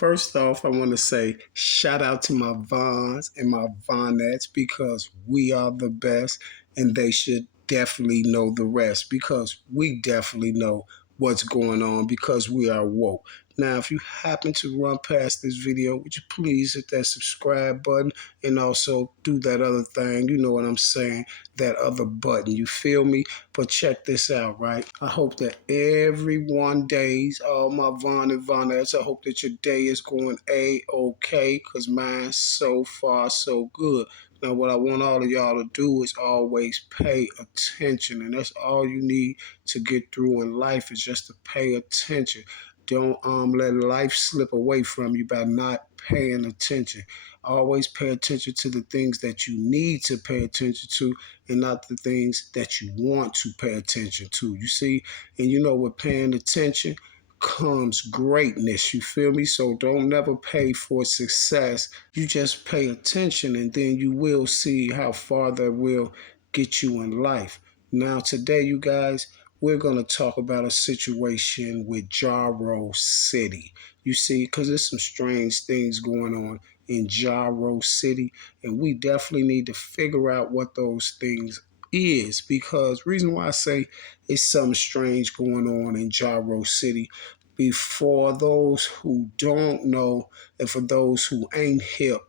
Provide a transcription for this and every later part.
First off, I want to say shout out to my Vons and my Vonettes because we are the best and they should definitely know the rest because we definitely know what's going on because we are woke. Now, if you happen to run past this video, would you please hit that subscribe button and also do that other thing? You know what I'm saying? That other button. You feel me? But check this out, right? I hope that everyone days, all my Von and Vonettes, I hope that your day is going A-okay, because mine's so far so good. Now, what I want all of y'all to do is always pay attention, and that's all you need to get through in life is just to pay attention. Don't let life slip away from you by not paying attention. Always pay attention to the things that you need to pay attention to and not the things that you want to pay attention to. You see? And you know, with paying attention comes greatness. You feel me? So don't never pay for success. You just pay attention and then you will see how far that will get you in life. Now, today, you guys, we're going to talk about a situation with Jaro City. You see, because there's some strange things going on in Jaro City, and we definitely need to figure out what those things is because reason why I say it's something strange going on in Jaro City. Before those who don't know, and for those who ain't hip,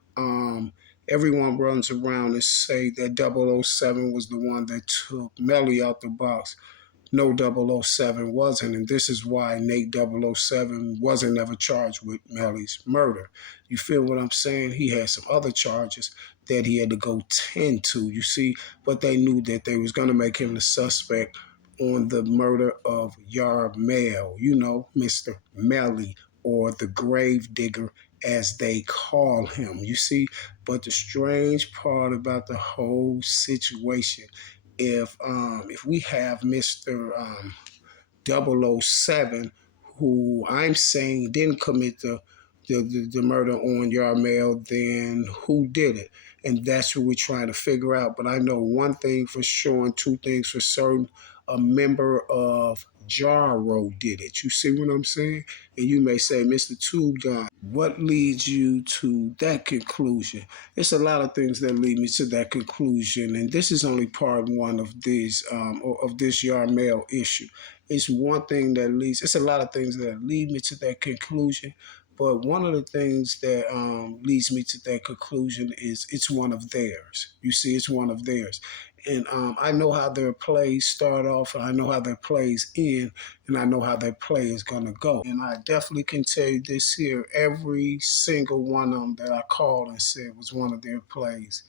everyone runs around and say that 007 was the one that took Melly out the box. No, 007 wasn't, and this is why Nate 007 wasn't ever charged with Melly's murder. You feel what I'm saying? He had some other charges that he had to go tend to, you see, but they knew that they was going to make him the suspect on the murder of Yarmel, you know, Mr. Melly, or the grave digger as they call him, you see. But the strange part about the whole situation, if we have Mr. 007, who I'm saying didn't commit the murder on Yarmel, then who did it? And that's what we're trying to figure out. But I know one thing for sure and two things for certain. A member of Jaro did it. You see what I'm saying? And you may say, Mr. Tube Gun, what leads you to that conclusion? It's a lot of things that lead me to that conclusion, and this is only part one of this Yarmel issue. It's one thing that leads. It's a lot of things that lead me to that conclusion, but one of the things that leads me to that conclusion is it's one of theirs. You see, it's one of theirs. And I know how their plays start off, and I know how their plays end, and I know how their play is going to go. And I definitely can tell you this here, every single one of them that I called and said was one of their plays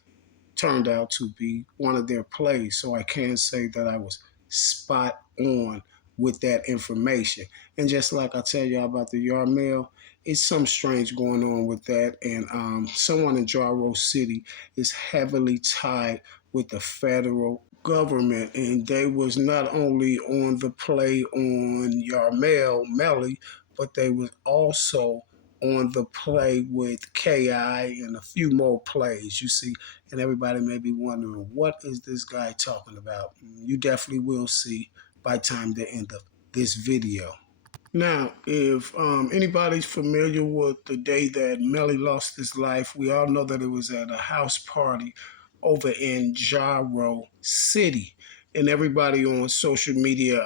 turned out to be one of their plays. So I can say that I was spot on with that information. And just like I tell y'all about the Yarmel, it's some strange going on with that. And someone in Jaro City is heavily tied with the federal government, and they was not only on the play on Yarmel Melly, but they was also on the play with KI and a few more plays, you see. And everybody may be wondering, what is this guy talking about? You definitely will see by the time the end of this video. Now, if anybody's familiar with the day that Melly lost his life, we all know that it was at a house party over in Jaro City. And everybody on social media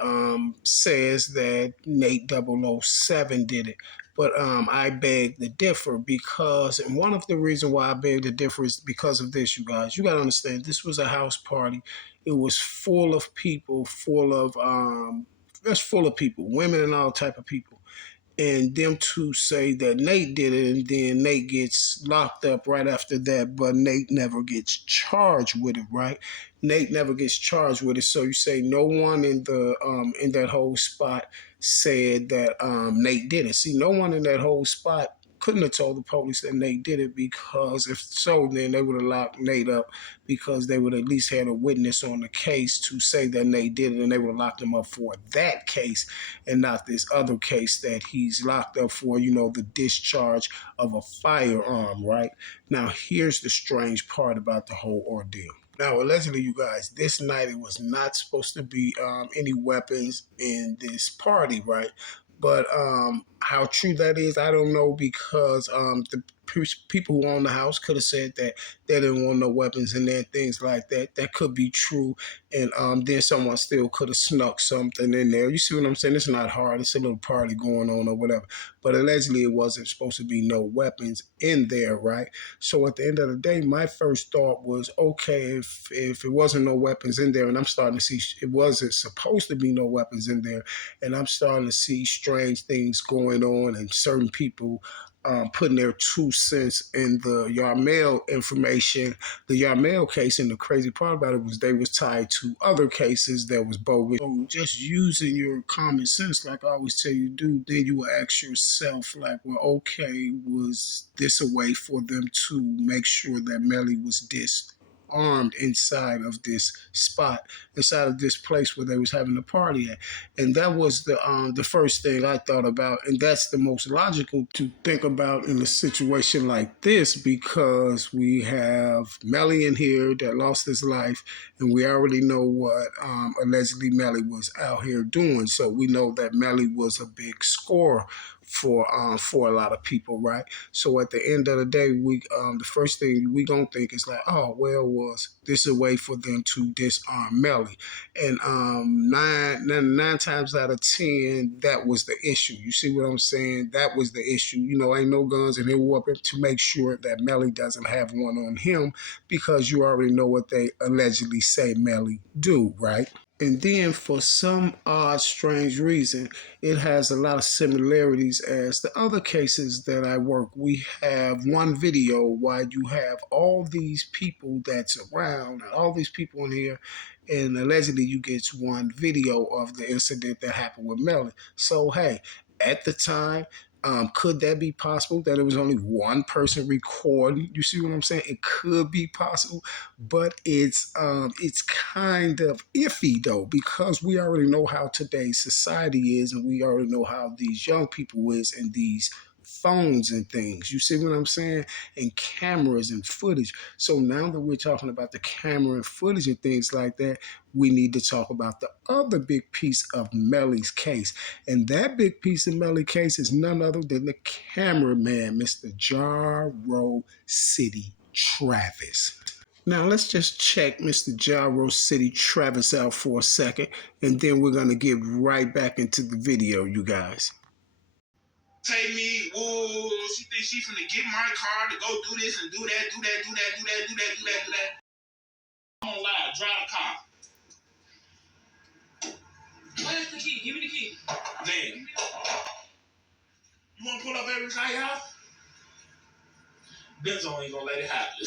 says that Nate 007 did it. But I beg to differ because, and one of the reasons why I beg to differ is because of this, you guys. You got to understand, this was a house party. It was full of people, full of people, women and all type of people. And them to say that Nate did it, and then Nate gets locked up right after that, but Nate never gets charged with it, right? Nate never gets charged with it. So you say no one in that whole spot said that Nate did it. See, no one in that whole spot couldn't have told the police that Nate did it, because if so, then they would have locked Nate up, because they would at least had a witness on the case to say that Nate did it, and they would have locked him up for that case and not this other case that he's locked up for, you know, the discharge of a firearm, right? Now, here's the strange part about the whole ordeal. Now, allegedly, you guys, this night it was not supposed to be any weapons in this party, right? But How true that is, I don't know, because the people who own the house could have said that they didn't want no weapons in there, things like that. That could be true, and then someone still could have snuck something in there. You see what I'm saying? It's not hard. It's a little party going on or whatever. But allegedly, it wasn't supposed to be no weapons in there, right? So at the end of the day, my first thought was, okay, if it wasn't no weapons in there, and I'm starting to see it wasn't supposed to be no weapons in there, and I'm starting to see strange things going on, and certain people putting their 2 cents in the Yarmel information, the Yarmel case. And the crazy part about it was they was tied to other cases that was bogus. So just using your common sense, like I always tell you to do, then you will ask yourself, like, well, okay, was this a way for them to make sure that Melly was disarmed inside of this spot, inside of this place where they was having the party at? And that was the first thing I thought about, and that's the most logical to think about in a situation like this, because we have Melly in here that lost his life, and we already know what allegedly Melly was out here doing. So we know that Melly was a big scorer for a lot of people, right? So at the end of the day, we the first thing we gonna think is like, oh well, was this a way for them to disarm Melly? And nine times out of 10, that was the issue. You see what I'm saying? That was the issue. You know, ain't no guns in here whooping to make sure that Melly doesn't have one on him, because you already know what they allegedly say Melly do, right? And then for some odd, strange reason, it has a lot of similarities as the other cases that I work. We have one video while you have all these people that's around and all these people in here, and allegedly you get one video of the incident that happened with Melly. So hey, at the time, could that be possible that it was only one person recording? You see what I'm saying? It could be possible, but it's kind of iffy though, because we already know how today's society is, and we already know how these young people is, and these phones and things. You see what I'm saying? And cameras and footage. So now that we're talking about the camera and footage and things like that, we need to talk about the other big piece of Melly's case. And that big piece of Melly's case is none other than the cameraman, Mr. Jaro City Travis. Now let's just check Mr. Jaro City Travis out for a second, and then we're gonna get right back into the video, you guys. Take me, whoa, she thinks she's finna get my car to go do this and do that, do that, do that, do that, do that, do that, do that. I'm gonna lie, drive the car. Where's the key? Give me the key. Damn. You wanna pull up every night house? Benzo ain't gonna let it happen.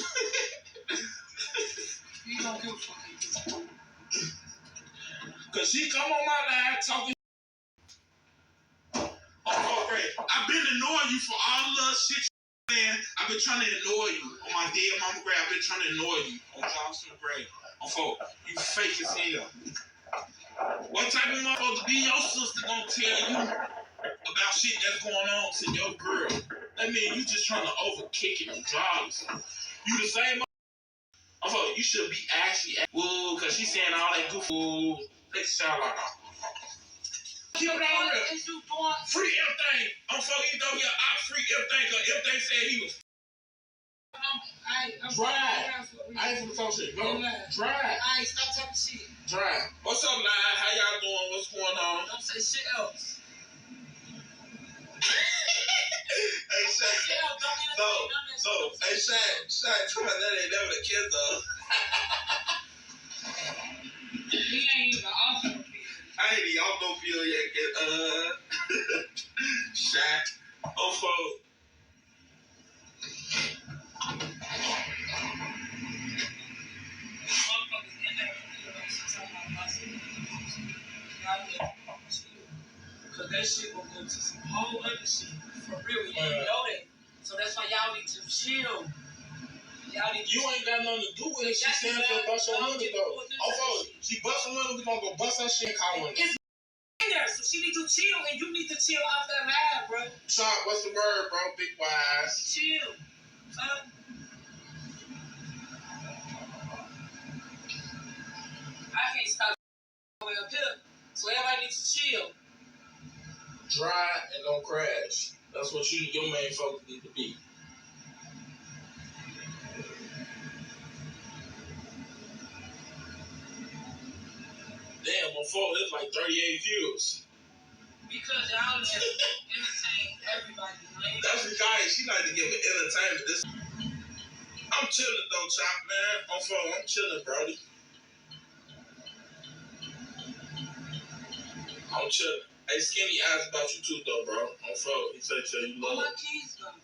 You don't give a fuck. Cause she come on my line talking. Oh, great. I've been annoying you for all the shit you saying. I've been trying to annoy you. On my dead mama Gray, I've been trying to annoy you. On Johnson Gray. On folk, you fake as hell. What type of motherfucker be your sister gonna tell you about shit that's going on to your girl? That mean you just trying to overkick it and drive yourself. You the same motherfucker. You should be actually, woo, cause she's saying all that goofy. Take the shower like off. Kill down there. Free everything. I'm fucking though here. I free everything. Cause everything said he was. Drive. I ain't finna talk shit. Go. Drive. I ain't stop talking shit. Drive. What's up, Nine? How y'all doing? What's going on? Don't say shit else. Hey, Shaq. So, hey, Shaq, tell me that ain't never the kid though. He ain't even off no pill. I ain't even off no pill yet. Shaq. Oh, folks. Cause that shit will go to some whole other shit. For real, you didn't know that. So that's why y'all need to chill. Y'all need to you ain't got nothing to do with it. She saying for bust her window though. Oh, she bust her window, we gonna go bust her shit and call window. It's in there, so she need to chill, and you need to chill off that line, bro. Chop, what's the word, bro? Big wise. Chill. I can't stop way up here, so everybody needs to chill. Dry and don't crash. That's what your main focus need to be. Damn, my phone is like 38 views. Because y'all entertain everybody. That's the guy. She like to give an entertainment. I'm chilling though, Chop, man. On phone, I'm chilling, Brody. I'm chilling. Hey, Skinny asked about you too, though, bro. On phone, he said tell you love. My keys, though.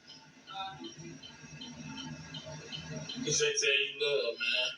He said tell you love, man.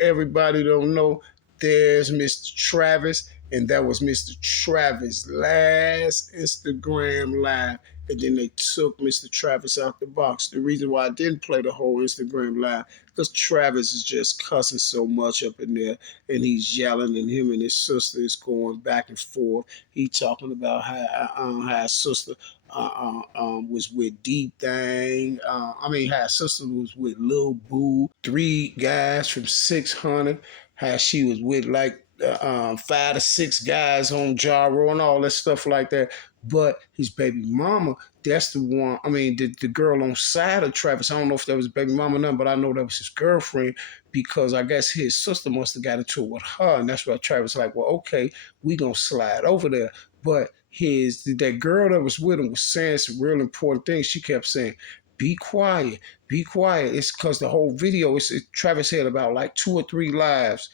Everybody don't know, there's Mr. Travis, and that was Mr. Travis' last Instagram live. And then they took Mr. Travis out the box. The reason why I didn't play the whole Instagram live, because Travis is just cussing so much up in there, and he's yelling, and him and his sister is going back and forth. He talking about how his sister was with D Thing. How his sister was with Lil Boo. Three guys from 600. How she was with like 5 to 6 guys on Jaro and all that stuff like that. But his baby mama, that's the one. The girl on side of Travis. I don't know if that was baby mama or nothing, but I know that was his girlfriend because I guess his sister must have got into it with her, and that's why Travis was like, well, okay, we gonna slide over there. But that girl that was with him was saying some real important things. She kept saying, be quiet, be quiet. It's because the whole video, Travis had about like 2 or 3 lives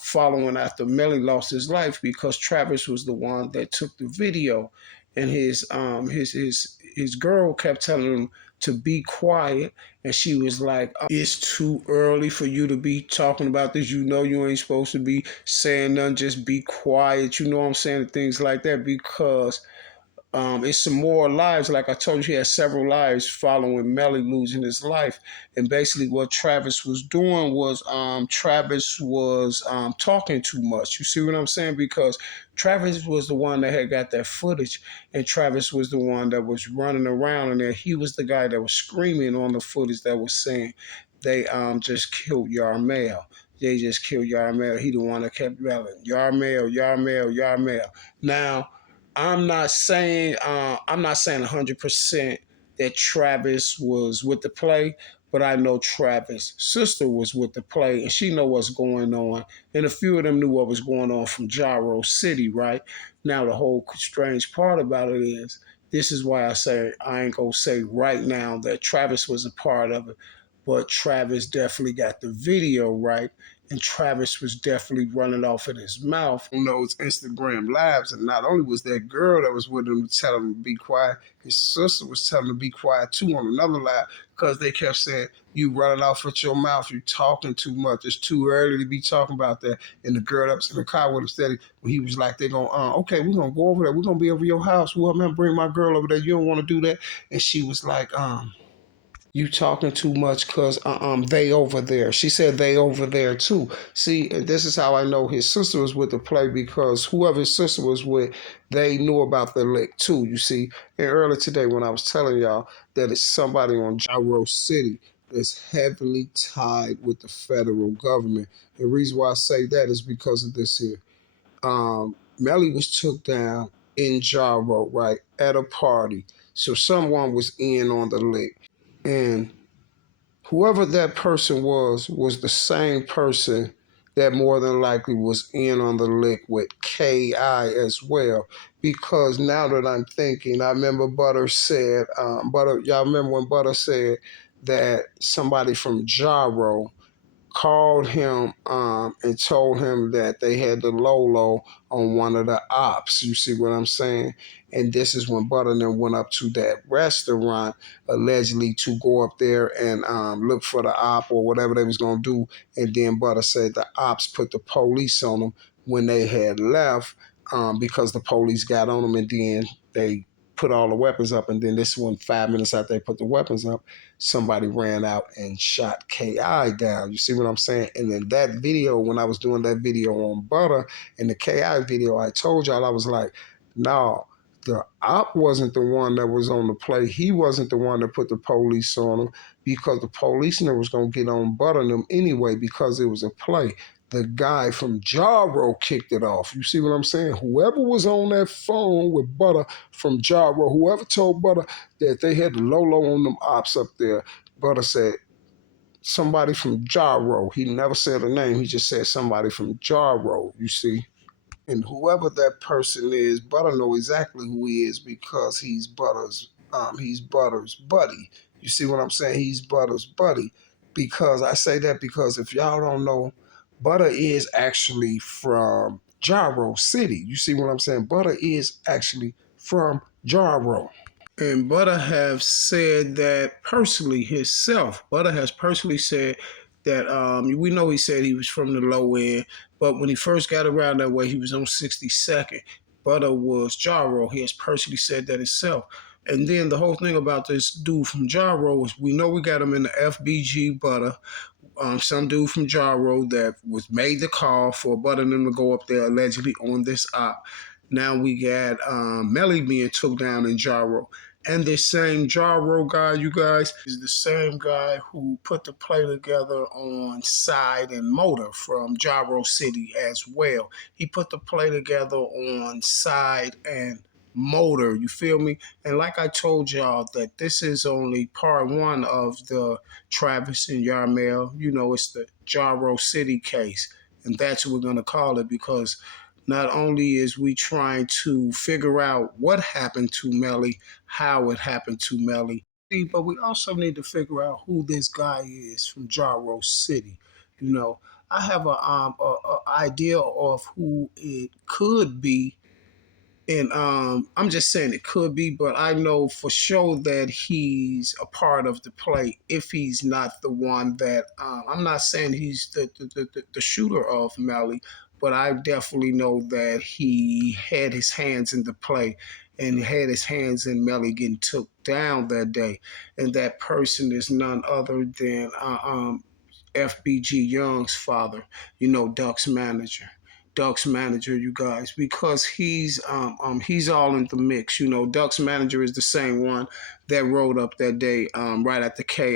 following after Melly lost his life because Travis was the one that took the video, and his girl kept telling him to be quiet, and she was like, "It's too early for you to be talking about this. You know you ain't supposed to be saying nothing. Just be quiet." You know what I'm saying? Things like that because it's some more lives. Like I told you, he had several lives following Melly losing his life. And basically, what Travis was doing was Travis was talking too much. You see what I'm saying? Because Travis was the one that had got that footage, and Travis was the one that was running around, and there he was the guy that was screaming on the footage that was saying they just killed Yarmel. They just killed Yarmel. He the one that kept yelling, Yarmel, Yarmel, Yarmel. Now, I'm not saying 100% that Travis was with the play, but I know Travis' sister was with the play, and she know what's going on. And a few of them knew what was going on from Jaro City, right? Now the whole strange part about it is, this is why I say I ain't gonna say right now that Travis was a part of it, but Travis definitely got the video right, and Travis was definitely running off at his mouth on those Instagram lives. And not only was that girl that was with him telling him to be quiet, his sister was telling him to be quiet too on another live because they kept saying, "You running off with your mouth, you talking too much. It's too early to be talking about that." And the girl that was in the car with him said, when he was like, "They're going, okay, we're gonna go over there. We're gonna be over your house. Well, man, bring my girl over there. You don't want to do that." And she was like, "You talking too much because they over there." She said they over there too. See, this is how I know his sister was with the play, because whoever his sister was with, they knew about the lick too. You see, and earlier today when I was telling y'all that it's somebody on Jaro City that's heavily tied with the federal government. The reason why I say that is because of this here. Melly was took down in Jaro, right, at a party. So someone was in on the lick. And whoever that person was the same person that more than likely was in on the lick with KI as well. Because now that I'm thinking, I remember Butter said, y'all remember when Butter said that somebody from Jaro called him and told him that they had the Lolo on one of the ops. You see what I'm saying? And this is when Butter then went up to that restaurant allegedly to go up there and look for the op or whatever they was gonna do. And then Butter said the ops put the police on them when they had left because the police got on them, and then they put all the weapons up. And then this one, 5 minutes after they put the weapons up, somebody ran out and shot KI down. You see what I'm saying? And in that video, when I was doing that video on Butter, in the KI video, I told y'all, I was like, no, the op wasn't the one that was on the play. He wasn't the one that put the police on him, because the police was going to get on Butter and them anyway because it was a play. the guy from Jaro kicked it off. You see what I'm saying? Whoever was on that phone with Butter from Jaro, whoever told Butter that they had the Lolo on them ops up there, Butter said somebody from Jaro. He never said a name. He just said somebody from Jaro. You see, and whoever that person is, Butter know exactly who he is because he's Butter's buddy. You see what I'm saying? He's Butter's buddy. Because I say that because if y'all don't know, Butter is actually from Jaro City. You see what I'm saying? Butter is actually from Jaro. And Butter have said that personally himself. Butter has personally said that we know he said he was from the low end, but when he first got around that way, he was on 62nd. Butter was Jaro. He has personally said that himself. And then the whole thing about this dude from Jaro is we know we got him in the FBG Butter, some dude from Jaro that was made the call for Butter and them to go up there allegedly on this op. Now we got Melly being took down in Jaro. And this same Jaro guy, you guys, is the same guy who put the play together on Side and Motor from Jaro City as well. He put the play together on Side and Motor, you feel me? And like I told y'all, that this is only part one of the Travis and Yarmel. You know, it's the Jaro City case. And that's what we're going to call it because not only is we trying to figure out what happened to Melly, how it happened to Melly, but we also need to figure out who this guy is from Jaro City. You know, I have a idea of who it could be, and I'm just saying it could be, but I know for sure that he's a part of the play. If he's not the one that, I'm not saying he's the shooter of Melly, but I definitely know that he had his hands in the play and had his hands in Melly getting took down that day. And that person is none other than FBG Young's father, you know, Duck's manager. Duck's manager, you guys, because he's all in the mix. You know, Duck's manager is the same one that rode up that day, right at the KI,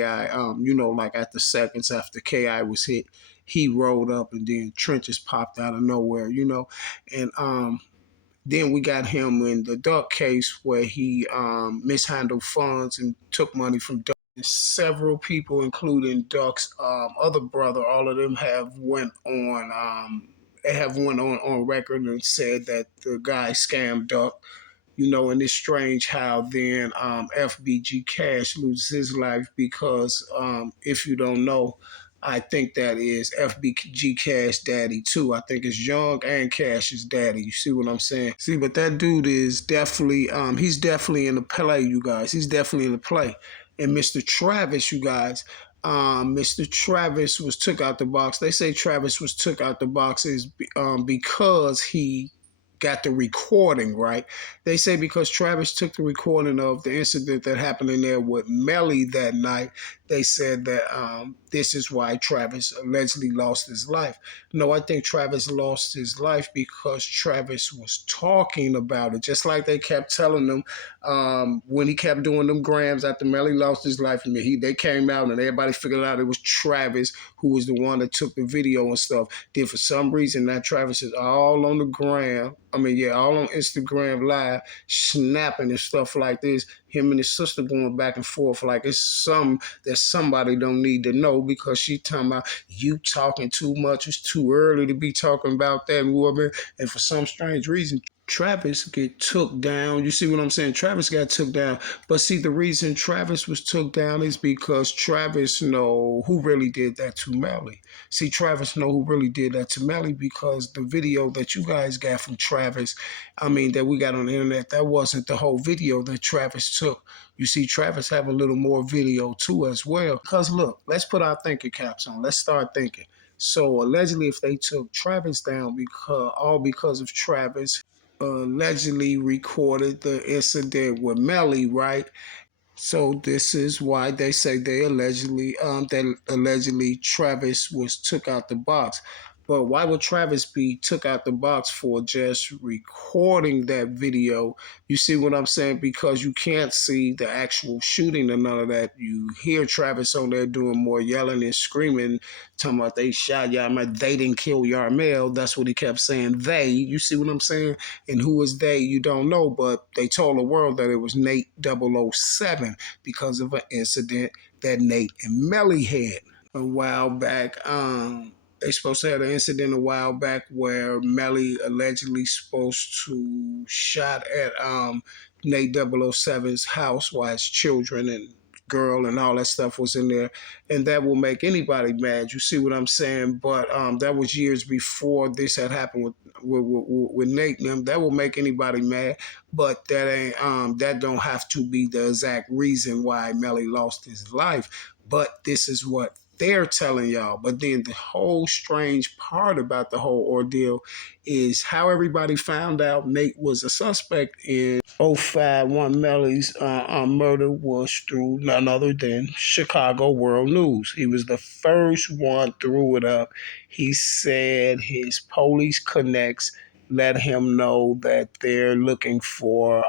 you know, like at the seconds after KI was hit, he rolled up and then trenches popped out of nowhere, you know, and then we got him in the Duck case where he mishandled funds and took money from Duck. Several people, including Duck's other brother, all of them have went on. They have went on record and said that the guy scammed Duck. You know, and it's strange how then FBG Cash loses his life because if you don't know, I think that is FBG Cash daddy too. I think it's Young and Cash's daddy. You see what I'm saying? See, but that dude is definitely he's definitely in the play, you guys. He's definitely in the play. And Mr. Travis, you guys, Mr. Travis was took out the box. They say Travis was took out the box is because he got the recording, right? They say because Travis took the recording of the incident that happened in there with Melly that night, they said that this is why Travis allegedly lost his life. No, I think Travis lost his life because Travis was talking about it, just like they kept telling them when he kept doing them grams after Melly lost his life. And they came out and everybody figured out it was Travis who was the one that took the video and stuff. Then for some reason that Travis is all on the gram. I mean, yeah, all on Instagram Live, snapping and stuff like this. Him and his sister going back and forth like it's some that somebody don't need to know because she talking about you talking too much. It's too early to be talking about that woman. And for some strange reason, Travis get took down. You see what I'm saying? Travis got took down. But see, the reason Travis was took down is because Travis know who really did that to Melly. See, Travis know who really did that to Melly because the video that you guys got from Travis, I mean, that we got on the internet, that wasn't the whole video that Travis took. You see, Travis have a little more video too as well. Because look, let's put our thinking caps on. Let's start thinking. So allegedly, if they took Travis down because of Travis allegedly recorded the incident with Melly, right? So this is why they say they allegedly that allegedly Travis was took out the box. But why would Travis be took out the box for just recording that video? You see what I'm saying? Because you can't see the actual shooting and none of that. You hear Travis on there doing more yelling and screaming, talking about they shot Yarmel. They didn't kill Yarmel. That's what he kept saying. They. You see what I'm saying? And who is they? You don't know. But they told the world that it was Nate 007 because of an incident that Nate and Melly had a while back. They supposed to have an incident a while back where Melly allegedly supposed to shot at Nate 007's house while his children and girl and all that stuff was in there, and that will make anybody mad. You see what I'm saying? But that was years before this had happened with Nate and them. That will make anybody mad, but that ain't that don't have to be the exact reason why Melly lost his life. But this is what they're telling y'all. But then the whole strange part about the whole ordeal is how everybody found out Nate was a suspect in '05 Melly's murder was through none other than Chicago World News. He was the first one threw it up. He said his police connects let him know that they're looking for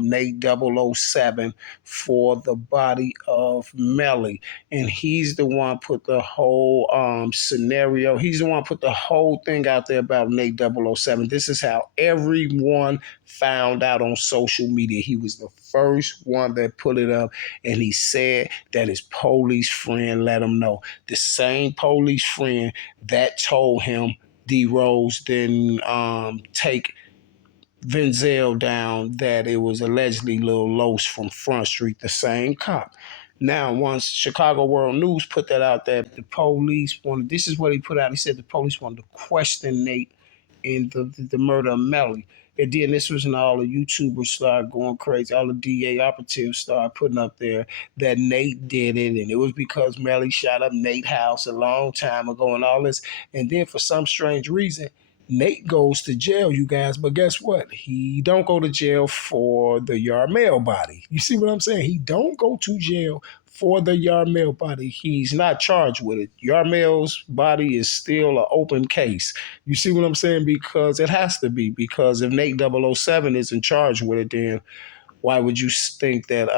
Nate 007 for the body of Melly, and he's the one put the whole scenario. He's the one put the whole thing out there about Nate 007. This is how everyone found out on social media. He was the first one that put it up, and he said that his police friend let him know. The same police friend that told him D Rose didn't take Venzel down, that it was allegedly Lil Los from Front Street, the same cop. Now, once Chicago World News put that out there, the police wanted, this is what he put out. He said the police wanted to question Nate in the murder of Melly. And then this was when all the YouTubers started going crazy. All the DA operatives started putting up there that Nate did it, and it was because Melly shot up Nate's house a long time ago and all this. And then for some strange reason, Nate goes to jail, you guys, but guess what? He don't go to jail for the Yarmel body. You see what I'm saying? He don't go to jail for the Yarmel body. He's not charged with it. Yarmel's body is still an open case. You see what I'm saying? Because it has to be. Because if Nate 007 isn't charged with it, then why would you think that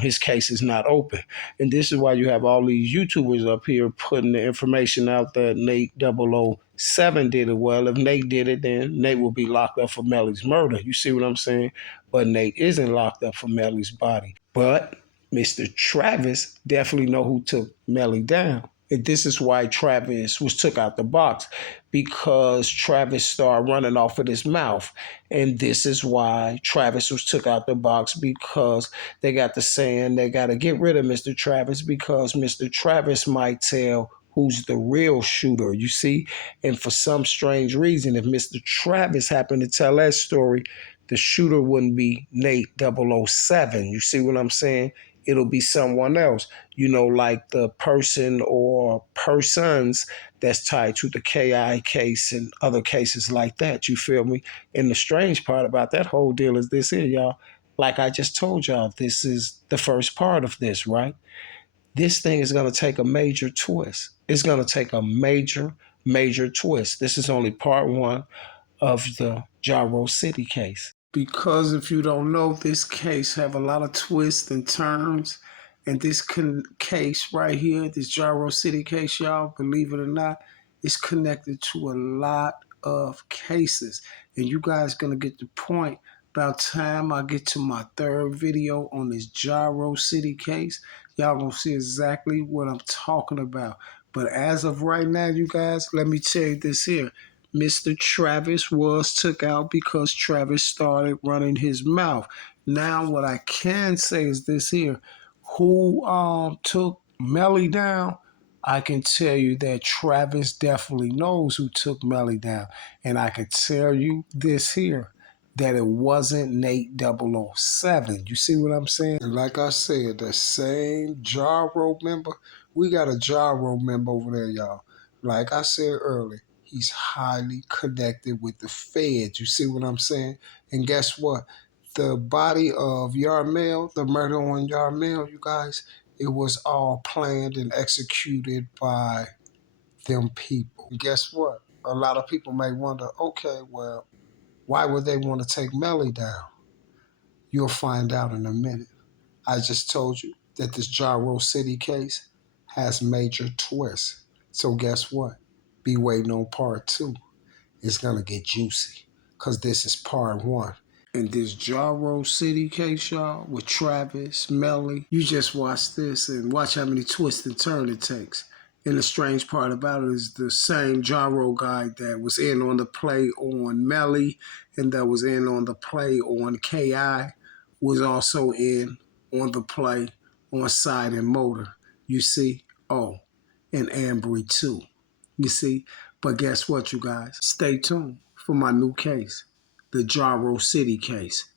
his case is not open? And this is why you have all these YouTubers up here putting the information out that Nate 007 did it. Well, if Nate did it, then Nate will be locked up for Melly's murder. You see what I'm saying? But Nate isn't locked up for Melly's body. But Mr. Travis definitely know who took Melly down. And this is why Travis was took out the box, because Travis started running off of his mouth. And this is why Travis was took out the box, because they got the saying they got to get rid of Mr. Travis because Mr. Travis might tell who's the real shooter, you see? And for some strange reason, if Mr. Travis happened to tell that story, the shooter wouldn't be Nate 007. You see what I'm saying? It'll be someone else, like the person or persons that's tied to the KI case and other cases like that. You feel me? And the strange part about that whole deal is this here, y'all. Like I just told y'all, this is the first part of this, right? This thing is going to take a major twist. It's going to take a major, major twist. This is only part one of the Jaro City case. Because if you don't know, this case have a lot of twists and turns. And this case right here, this Jaro City case, y'all, believe it or not, is connected to a lot of cases. And you guys gonna get the point about time I get to my third video on this Jaro City case. Y'all gonna see exactly what I'm talking about. But as of right now, you guys, let me tell you this here. Mr. Travis was took out because Travis started running his mouth. Now, what I can say is this here. Who took Melly down? I can tell you that Travis definitely knows who took Melly down. And I can tell you this here, that it wasn't Nate 007. You see what I'm saying? And like I said, the same Jaro member, we got a Jaro member over there, y'all. Like I said earlier, he's highly connected with the feds. You see what I'm saying? And guess what? The body of Yarmel, the murder on Yarmel, you guys, it was all planned and executed by them people. Guess what? A lot of people may wonder, okay, well, why would they want to take Melly down? You'll find out in a minute. I just told you that this Jaro City case has major twists. So guess what? Be waiting on part two. It's gonna get juicy. Cause this is part one. In this Jaro City case, y'all, with Travis, Melly, you just watch this and watch how many twists and turns it takes. And the strange part about it is the same Jaro guy that was in on the play on Melly and that was in on the play on KI was also in on the play on Side and Motor. You see? Oh, and Ambry too. You see? But guess what, you guys? Stay tuned for my new case, the Jaro City case,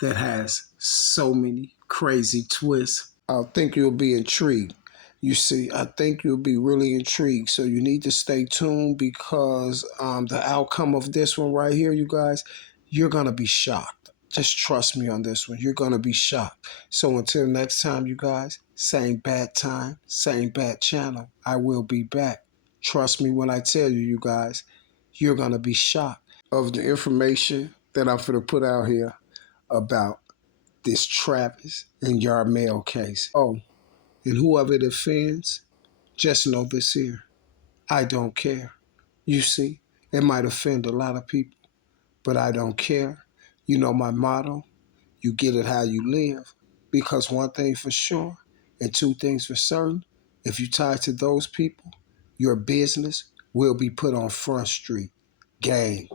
that has so many crazy twists. I think you'll be intrigued. You see, I think you'll be really intrigued. So you need to stay tuned because the outcome of this one right here, you guys, you're going to be shocked. Just trust me on this one. You're going to be shocked. So until next time, you guys, same bad time, same bad channel. I will be back. Trust me when I tell you, you guys, you're going to be shocked of the information that I'm going to put out here about this Travis and Yarmel case. Oh, and whoever it offends, just know this here. I don't care. You see, it might offend a lot of people, but I don't care. You know my motto, you get it how you live. Because one thing for sure, and two things for certain, if you tie to those people, your business will be put on Front Street. Gang.